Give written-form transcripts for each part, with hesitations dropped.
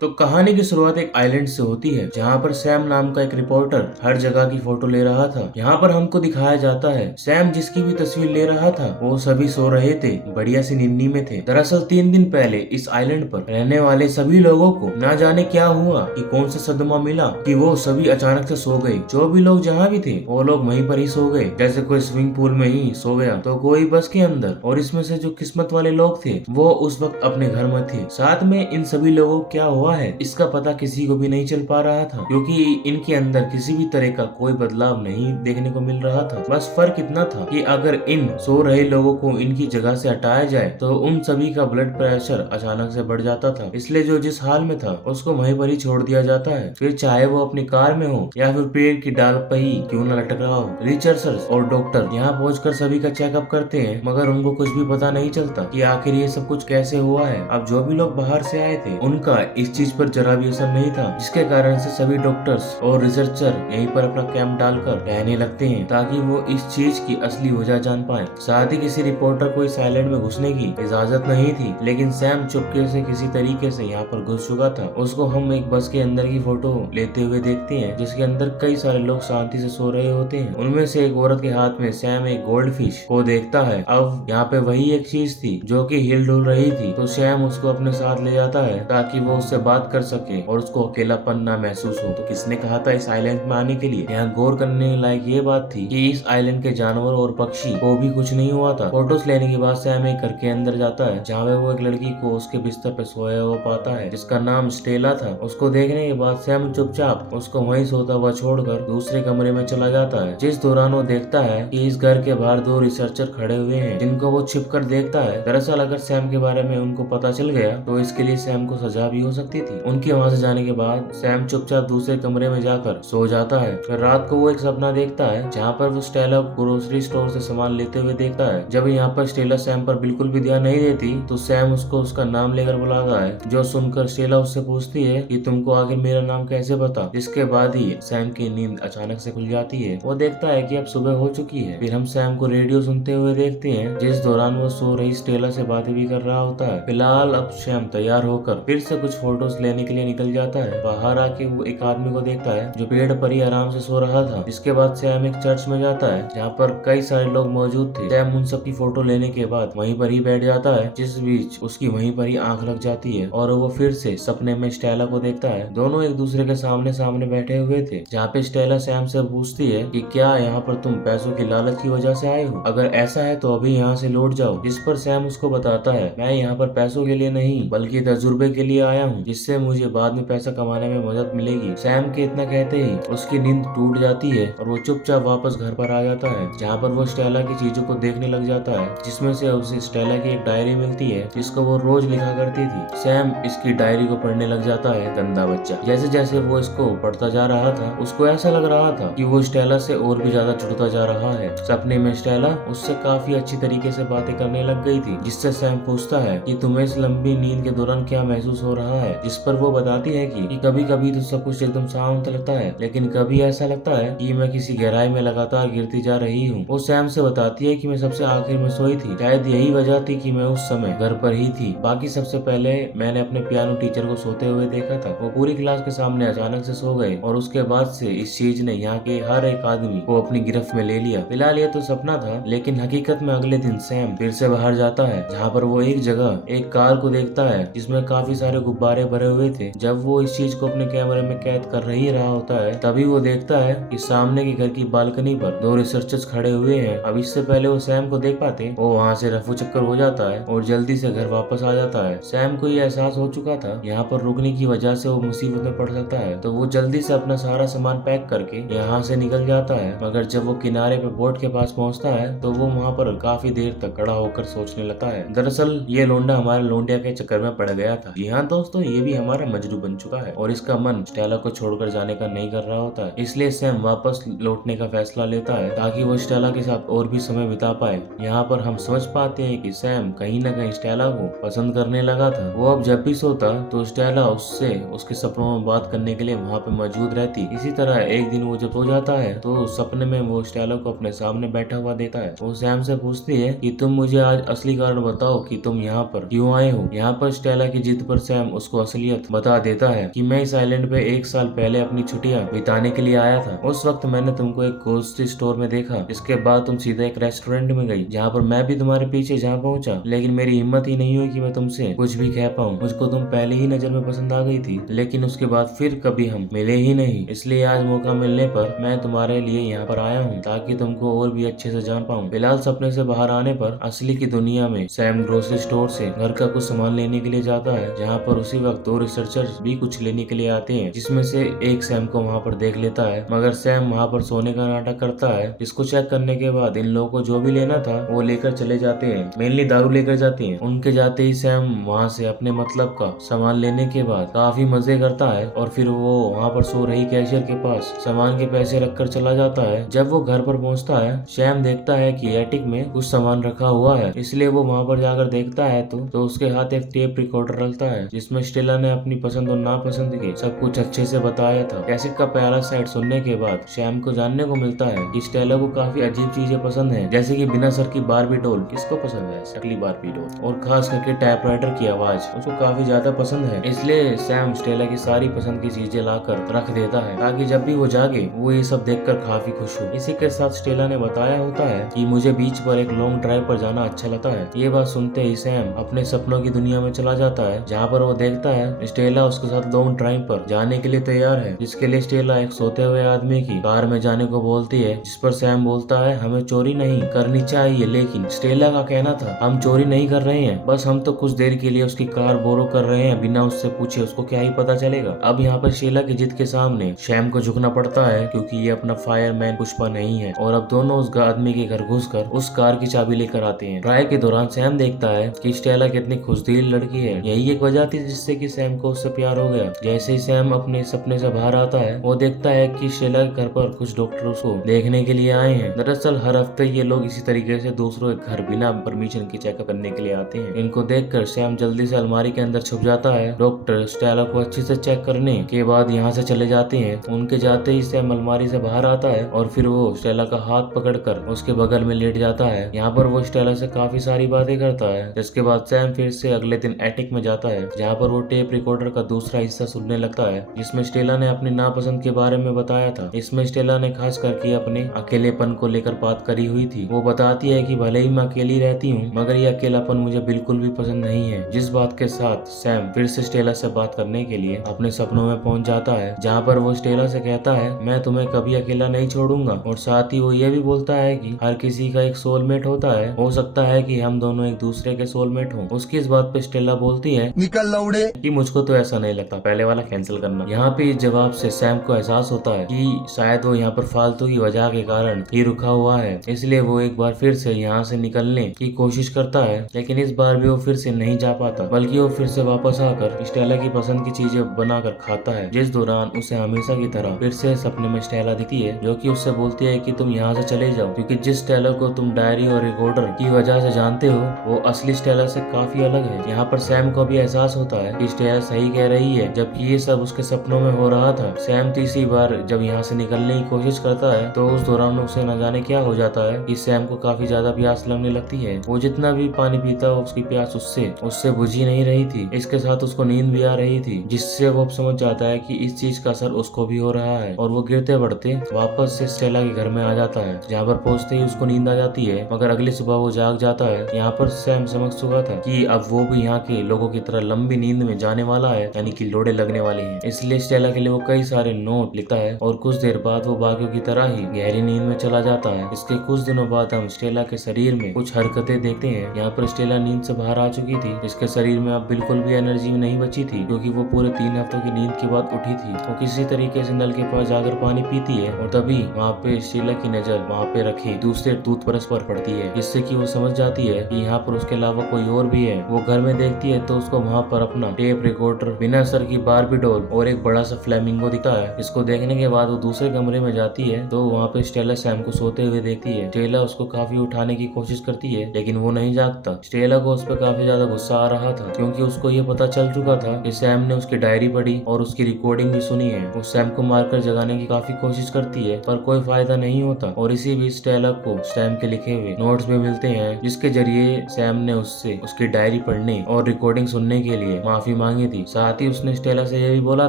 तो कहानी की शुरुआत एक आइलैंड से होती है जहाँ पर सैम नाम का एक रिपोर्टर हर जगह की फोटो ले रहा था। यहाँ पर हमको दिखाया जाता है सैम जिसकी भी तस्वीर ले रहा था वो सभी सो रहे थे, बढ़िया सी नींद में थे। दरअसल 3 दिन पहले इस आइलैंड पर रहने वाले सभी लोगों को ना जाने क्या हुआ कि कौन सा सदमा मिला कि वो सभी अचानक से सो गए। जो भी लोग जहाँ भी थे वो लोग वहीं पर ही सो गए, जैसे कोई स्विमिंग पूल में ही सो गया तो कोई बस के अंदर। और इसमें से जो किस्मत वाले लोग थे वो उस वक्त अपने घर में थे। साथ में इन सभी लोगों को क्या हुआ है इसका पता किसी को भी नहीं चल पा रहा था, क्योंकि इनके अंदर किसी भी तरह का कोई बदलाव नहीं देखने को मिल रहा था। बस फर्क इतना था कि अगर इन सो रहे लोगों को इनकी जगह से हटाया जाए तो उन सभी का ब्लड प्रेशर अचानक से बढ़ जाता था। इसलिए जो जिस हाल में था उसको वहीं पर ही छोड़ दिया जाता है, फिर चाहे वो अपनी कार में हो या फिर पेड़ की डाल पर ही क्यों न लटक रहा हो। रिसर्चर्स और डॉक्टर यहाँ पहुंचकर सभी का चेकअप करते हैं, मगर उनको कुछ भी पता नहीं चलता कि आखिर ये सब कुछ कैसे हुआ है। अब जो भी लोग बाहर से आए थे उनका इस चीज पर जरा भी असर नहीं था, जिसके कारण से सभी डॉक्टर्स और रिसर्चर यहीं पर अपना कैंप डालकर रहने लगते हैं ताकि वो इस चीज की असली वजह जान पाए। साथ ही किसी रिपोर्टर को इस आइलैंड में घुसने की इजाजत नहीं थी, लेकिन सैम चुपके से किसी तरीके से यहाँ पर घुस चुका था। उसको हम एक बस के अंदर की फोटो लेते हुए देखते हैं जिसके अंदर कई सारे लोग शांति से सो रहे होते हैं। उनमें से एक औरत के हाथ में सैम एक गोल्ड फिश को देखता है। अब यहाँ पे वही एक चीज थी जो कि हिल डुल रही थी, तो सैम उसको अपने साथ ले जाता है ताकि वो उससे बात कर सके और उसको अकेलापन ना महसूस हो। तो किसने कहा था इस आइलैंड में आने के लिए? यहाँ गौर करने लायक ये बात थी कि इस आइलैंड के जानवर और पक्षी को भी कुछ नहीं हुआ था। फोटोज लेने के बाद सैम एक घर के अंदर जाता है जहाँ पे वो एक लड़की को उसके बिस्तर पे सोया हुआ पाता है जिसका नाम स्टेला था। उसको देखने के बाद सैम चुपचाप उसको वहीं सोता हुआ छोड़कर दूसरे कमरे में चला जाता है। जिस दौरान वो देखता है कि इस घर के बाहर 2 रिसर्चर खड़े हुए हैं जिनको वो छिप कर देखता है। दरअसल अगर सैम के बारे में उनको पता चल गया तो इसके लिए सैम को सजा भी हो सकती थी। उनके वहां से जाने के बाद सैम चुपचाप दूसरे कमरे में जाकर सो जाता है। फिर रात को वो एक सपना देखता है जहाँ पर वो स्टेला ग्रोसरी स्टोर से सामान लेते हुए देखता है। जब यहाँ पर स्टेला सैम पर बिल्कुल भी ध्यान नहीं देती तो सैम उसको उसका नाम लेकर बुलाता है, जो सुनकर स्टेला उससे पूछती है कि तुमको आखिर मेरा नाम कैसे पता। जिसके बाद ही सैम की नींद अचानक से खुल जाती है। वो देखता है कि अब सुबह हो चुकी है। फिर हम सैम को रेडियो सुनते हुए देखते हैं, जिस दौरान वो सो रही स्टेला से बातें भी कर रहा होता है। फिलहाल अब सैम तैयार होकर फिर से कुछ फोटोज लेने के लिए निकल जाता है। बाहर आके वो एक आदमी को देखता है जो पेड़ पर ही आराम से सो रहा था। इसके बाद सैम एक चर्च में जाता है जहाँ पर कई सारे लोग मौजूद थे। सैम उन सब की फोटो लेने के बाद वहीं पर ही बैठ जाता है, जिस बीच उसकी वहीं पर ही आंख लग जाती है और वो फिर से सपने में स्टेला को देखता है। दोनों एक दूसरे के सामने सामने बैठे हुए थे, जहाँ पे स्टेला सैम से पूछती है कि क्या यहाँ पर तुम पैसों की लालच की वजह से आए हो? अगर ऐसा है तो अभी यहाँ से लौट जाओ। जिस पर सैम उसको बताता है मैं यहाँ पर पैसों के लिए नहीं बल्कि तजुर्बे के लिए आया हूँ, जिससे मुझे बाद में पैसा कमाने में मदद मिलेगी। सैम के इतना कहते ही उसकी नींद टूट जाती है और वो चुपचाप वापस घर पर आ जाता है, जहाँ पर वो स्टेला की चीजों को देखने लग जाता है, जिसमें से उसे स्टेला की एक डायरी मिलती है जिसको वो रोज लिखा करती थी। सैम इसकी डायरी को पढ़ने लग जाता है, गंदा बच्चा। जैसे जैसे वो इसको पढ़ता जा रहा था उसको ऐसा लग रहा था कि वो स्टेला से और भी ज्यादा जुड़ता जा रहा है। सपने में स्टेला उससे काफी अच्छी तरीके से बातें करने लग गई थी, जिससे सैम पूछता है कि तुम्हें इस लंबी नींद के दौरान क्या महसूस हो रहा है। जिस पर वो बताती है कि कभी कभी तो सब कुछ एकदम शांत लगता है, लेकिन कभी ऐसा लगता है कि मैं किसी गहराई में लगातार गिरती जा रही हूँ। वो सैम से बताती है कि मैं सबसे आखिर में सोई थी, शायद यही वजह थी कि मैं उस समय घर पर ही थी। बाकी सबसे पहले मैंने अपने पियानो टीचर को सोते हुए देखा था, वो पूरी क्लास के सामने अचानक से सो गए और उसके बाद से इस चीज ने यहाँ के हर एक आदमी को अपनी गिरफ्त में ले लिया। फिलहाल ये तो सपना था, लेकिन हकीकत में अगले दिन सैम फिर से बाहर जाता है, जहाँ पर वो एक जगह एक कार को देखता है जिसमें काफी सारे गुब्बारे भरे हुए थे। जब वो इस चीज को अपने कैमरे में कैद कर ही रहा होता है तभी वो देखता है कि सामने के घर की बालकनी पर 2 रिसर्चर्स खड़े हुए हैं। अब इससे पहले वो सैम को देख पाते वो वहाँ से रफू चक्कर हो जाता है और जल्दी से घर वापस आ जाता है। सैम को ये एहसास हो चुका था यहाँ पर रुकने की वजह से वो मुसीबत में पड़ सकता है, तो वो जल्दी से अपना सारा सामान पैक करके यहाँ से निकल जाता है। मगर जब वो किनारे पे बोट के पास पहुँचता है तो वो वहाँ पर काफी देर तक खड़ा होकर सोचने लगता है। दरअसल ये लोंडा हमारे लोंडिया के चक्कर में पड़ गया था। जी हाँ दोस्तों, ये भी हमारा मजनू बन चुका है और इसका मन स्टेला को छोड़कर जाने का नहीं कर रहा होता है। इसलिए सैम वापस लौटने का फैसला लेता है ताकि वो स्टेला के साथ और भी समय बिता पाए। यहाँ पर हम समझ पाते हैं कि सैम कहीं न कहीं स्टेला को पसंद करने लगा था। वो अब जब भी सोता तो स्टेला उससे उसके सपनों में बात करने के लिए वहाँ पे मौजूद रहती। इसी तरह एक दिन वो जब सो जाता है तो सपने में वो स्टेला को अपने सामने बैठा हुआ देता है। वो सैम से पूछती है कि तुम मुझे आज असली कारण बताओ कि तुम यहाँ पर क्यों आए हो। यहाँ पर स्टेला की जिद पर सैम उसको असलियत बता देता है कि मैं इस आइलैंड पे 1 साल पहले अपनी छुट्टियां बिताने के लिए आया था। उस वक्त मैंने तुमको एक ग्रोसरी स्टोर में देखा। इसके बाद तुम सीधा एक रेस्टोरेंट में गई, जहाँ पर मैं भी तुम्हारे पीछे जहाँ पहुंचा, लेकिन मेरी हिम्मत ही नहीं हुई कि मैं तुमसे कुछ भी कह पाऊँ। मुझको तुम पहले ही नजर में पसंद आ गई थी, लेकिन उसके बाद फिर कभी हम मिले ही नहीं। इसलिए आज मौका मिलने पर मैं तुम्हारे लिए यहाँ पर आया हूँ, ताकि तुमको और भी अच्छे से जान पाऊँ। फिलहाल सपने से बाहर आने पर असली की दुनिया में सैम ग्रोसरी स्टोर से घर का कुछ सामान लेने के लिए जाता है, जहाँ पर उसी वक्त 2 रिसर्चर्स भी कुछ लेने के लिए आते हैं, जिसमें से एक सैम को वहाँ पर देख लेता है, मगर सैम वहाँ पर सोने का नाटक करता है। इसको चेक करने के बाद इन लोगों को जो भी लेना था वो लेकर चले जाते हैं, मेनली दारू लेकर जाते हैं। उनके जाते ही सैम वहाँ से अपने मतलब का सामान लेने के बाद काफी मजे करता है और फिर वो वहाँ पर सो रही कैशियर के पास सामान के पैसे रखकर चला जाता है। जब वो घर पर पहुँचता है, सैम देखता है कि एटिक में कुछ सामान रखा हुआ है, इसलिए वो वहाँ पर जाकर देखता है तो उसके हाथ एक टेप रिकॉर्डर रहता है, जिसमें स्टेला ने अपनी पसंद और नापसंद के सब कुछ अच्छे से बताया था। कैसेट का पहला साइड सुनने के बाद सैम को जानने को मिलता है कि स्टेला को काफी अजीब चीजें पसंद है, जैसे कि बिना सर की बारबी डॉल। किसको पसंद है शकली बारबी डॉल? और खास करके टाइपराइटर की आवाज उसको काफी ज्यादा पसंद है। इसलिए सैम स्टेला की सारी पसंद की चीजें लाकर रख देता है, ताकि जब भी वो जागे वो ये सब देखकर काफी खुश हो। इसी के साथ स्टेला ने बताया होता है कि मुझे बीच पर एक लॉन्ग ड्राइव पर जाना अच्छा लगता है। ये बात सुनते ही सैम अपने सपनों की दुनिया में चला जाता है, जहाँ पर वो देखता है स्टेला उसके साथ लॉन्ग ड्राइव पर जाने के लिए तैयार है, जिसके लिए स्टेला एक सोते हुए आदमी की कार में जाने को बोलती है, जिस पर सैम बोलता है हमें चोरी नहीं करनी चाहिए। लेकिन स्टेला का कहना था हम चोरी नहीं कर रहे हैं, बस हम तो कुछ देर के लिए उसकी कार बोरो कर रहे हैं, बिना उससे पूछे उसको क्या ही पता चलेगा। अब यहाँ पर स्टेला की जिद के सामने सैम को झुकना पड़ता है, क्योंकि ये अपना फायरमैन पुष्पा नहीं है। और अब दोनों उस आदमी के घर घुसकर उस कार की चाबी लेकर आते हैं। ड्राइव के दौरान सैम देखता है कि स्टेला कितनी खुशदिल लड़की है। यही एक वजह थी जिससे कि सैम को उससे प्यार हो गया। जैसे ही सैम अपने सपने से बाहर आता है, वो देखता है कि स्टेला के घर पर कुछ डॉक्टर उसको देखने के लिए आए हैं। दरअसल हर हफ्ते ये लोग इसी तरीके से दूसरों के घर बिना परमिशन के चेकअप करने के लिए आते हैं। इनको देखकर सैम जल्दी से अलमारी के अंदर छुप जाता है। डॉक्टर स्टेला को अच्छे से चेक करने के बाद यहाँ से चले जाते हैं। उनके जाते ही सैम अलमारी से बाहर आता है और फिर वो स्टेला का हाथ पकड़कर उसके बगल में लेट जाता है। यहाँ पर वो स्टेला से काफी सारी बातें करता है, जिसके बाद सैम फिर से अगले दिन एटिक में जाता है, जहाँ पर वो टेप रिकॉर्डर का दूसरा हिस्सा सुनने लगता है, जिसमें स्टेला ने अपनी नापसंद के बारे में बताया था। इसमें स्टेला ने खास करके अपने अकेलेपन को लेकर बात करी हुई थी। वो बताती है कि भले ही मैं अकेली रहती हूँ, मगर ये अकेलापन मुझे बिल्कुल भी पसंद नहीं है। जिस बात के साथ सैम फिर से स्टेला से बात करने के लिए अपने सपनों में पहुंच जाता है, जहाँ पर वो स्टेला से कहता है मैं तुम्हें कभी अकेला नहीं छोड़ूंगा। और साथ ही वो ये भी बोलता है कि हर किसी का एक सोलमेट होता है, हो सकता है कि हम दोनों एक दूसरे के सोलमेट हों। उसकी इस बात पे स्टेला बोलती है निकल लौड़े कि मुझको तो ऐसा नहीं लगता, पहले वाला कैंसिल करना। यहाँ पे इस जवाब से सैम को एहसास होता है कि शायद वो यहाँ पर फालतू की वजह के कारण ही रुका हुआ है, इसलिए वो एक बार फिर से यहाँ से निकलने की कोशिश करता है। लेकिन इस बार भी वो फिर से नहीं जा पाता, बल्कि वो फिर से वापस आकर स्टेला की पसंद की चीजें बनाकर खाता है, जिस दौरान उसे हमेशा की तरह फिर से सपने में स्टेला दिखती है, जो कि उससे बोलती है कि तुम यहाँ से चले जाओ, क्योंकि जिस स्टेला को तुम डायरी और रिकॉर्डर की वजह से जानते हो वो असली स्टेला से काफी अलग है। यहाँ पर सैम को भी एहसास होता है कि स्टेला सही कह रही है, जबकि ये सब उसके सपनों में हो रहा था। सैम तीसरी बार जब यहाँ से निकलने की कोशिश करता है, तो उस दौरान उसे न जाने क्या हो जाता है कि सैम को काफी ज्यादा प्यास लगने लगती है। वो जितना भी पानी पीता उसकी प्यास उससे बुझी नहीं रही थी। इसके साथ उसको नींद भी आ रही थी, जिससे वो समझ जाता है कि इस चीज का असर उसको भी हो रहा है, और वो गिरते बढ़ते वापस से स्टेला के घर में आ जाता है, जहाँ पर पहुंचते ही उसको नींद आ जाती है। मगर अगली सुबह वो जाग जाता है। यहाँ पर सैम समझ चुका था कि अब वो भी यहाँ के लोगों की तरह लंबी नींद में जाने वाला है, यानी कि लोड़े लगने वाले हैं। इसलिए स्टेला के लिए वो कई सारे नोट लिखता है और कुछ देर बाद वो बाकियों की तरह ही गहरी नींद में चला जाता है। इसके कुछ दिनों बाद हम स्टेला के शरीर में कुछ हरकतें देखते हैं। यहाँ पर स्टेला नींद से बाहर आ चुकी थी। इसके शरीर में अब बिल्कुल भी एनर्जी नहीं बची थी, क्योंकि वो पूरे 3 हफ्तों की नींद के बाद उठी थी। वो किसी तरीके से नल के पास जाकर पानी पीती है, और तभी वहाँ पे स्टेला की नजर वहाँ पे रखी दूसरे टूथब्रश पर पड़ती है, जिससे कि वो समझ जाती है कि यहाँ पर उसके अलावा कोई और भी है। वो घर में देखती है तो उसको वहाँ पर अपना टेप रिकॉर्डर, बिना सर की बारबी डॉल और एक बड़ा सा फ्लेमिंगो दिखता है। इसको देखने के बाद वो दूसरे कमरे में जाती है, तो वहाँ पे स्टेला सैम को सोते हुए देखती है। स्टेला उसको काफी उठाने की कोशिश करती है, लेकिन वो नहीं जागता। स्टेला को उस पर काफी ज्यादा गुस्सा आ रहा था, क्योंकि उसको ये पता चल चुका था कि सैम ने उसकी डायरी पढ़ी और उसकी रिकॉर्डिंग भी सुनी है। वो सैम को मारकर जगाने की काफी कोशिश करती है, पर कोई फायदा नहीं होता। और इसी बीच स्टेला को सैम के लिखे हुए नोट्स भी मिलते हैं, जिसके जरिए सैम ने उससे उसकी डायरी पढ़ने और रिकॉर्डिंग सुनने के लिए माफी मांगी थी। साथ ही उसने स्टेला से ये भी बोला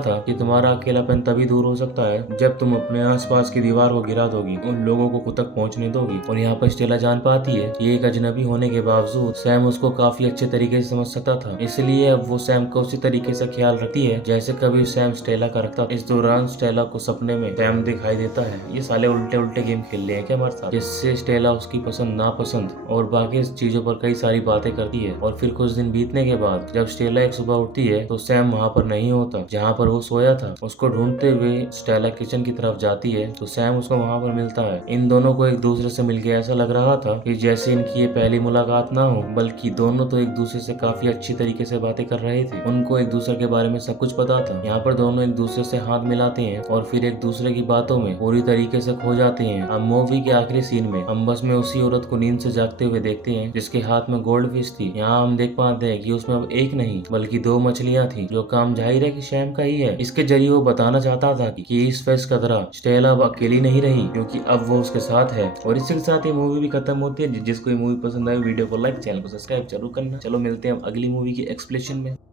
था कि तुम्हारा अकेलापन तभी दूर हो सकता है जब तुम अपने आसपास की दीवार को गिरा दोगी, उन लोगों को खुद तक पहुंचने दोगी। और यहाँ पर स्टेला जान पाती है कि एक अजनबी होने के बावजूद सैम उसको काफी अच्छे तरीके से समझ सकता था, इसलिए अब वो सैम को उसी तरीके से ख्याल रखती है जैसे कभी सैम स्टेला का रखता। इस दौरान स्टेला को सपने में सैम दिखाई देता है। ये साले उल्टे उल्टे गेम खेल रहे हैं क्या हमारे साथ, जिससे स्टेला उसकी पसंद नापसंद और बाकी चीजों पर कई सारी बातें करती है। और फिर कुछ दिन बीतने के बाद जब स्टेला एक सुबह उठती है तो सैम वहाँ पर नहीं होता जहाँ पर वो सोया था। उसको ढूंढते हुए स्टेला किचन की तरफ जाती है तो सैम उसको वहाँ पर मिलता है। इन दोनों को एक दूसरे से मिलके ऐसा लग रहा था कि जैसे इनकी ये पहली मुलाकात ना हो, बल्कि दोनों तो एक दूसरे से काफी अच्छी तरीके से बातें कर रहे थे। उनको एक दूसरे के बारे में सब कुछ पता था। यहाँ पर दोनों एक दूसरे से हाथ मिलाते हैं और फिर एक दूसरे की बातों में पूरी तरीके से खो जाते हैं। अब मूवी के आखिरी सीन में हम बस में उसी औरत को नींद से जागते हुए देखते हैं जिसके हाथ में गोल्ड फिश थी। यहाँ हम देख पाते हैं कि उसमें अब एक नहीं बल्कि दो मछलियाँ थी, जो काम जाहिर है कि सैम का ही है। इसके जरिए वो बताना चाहता था कि इस फिश का तरह स्टेला अब अकेली नहीं रही, क्योंकि अब वो उसके साथ है। और इसी के साथ ये मूवी भी खत्म होती है। जिसको ये मूवी पसंद आई वीडियो को लाइक, चैनल को सब्सक्राइब जरूर करना। चलो मिलते हैं अब अगली मूवी की एक्सप्लेनेशन में।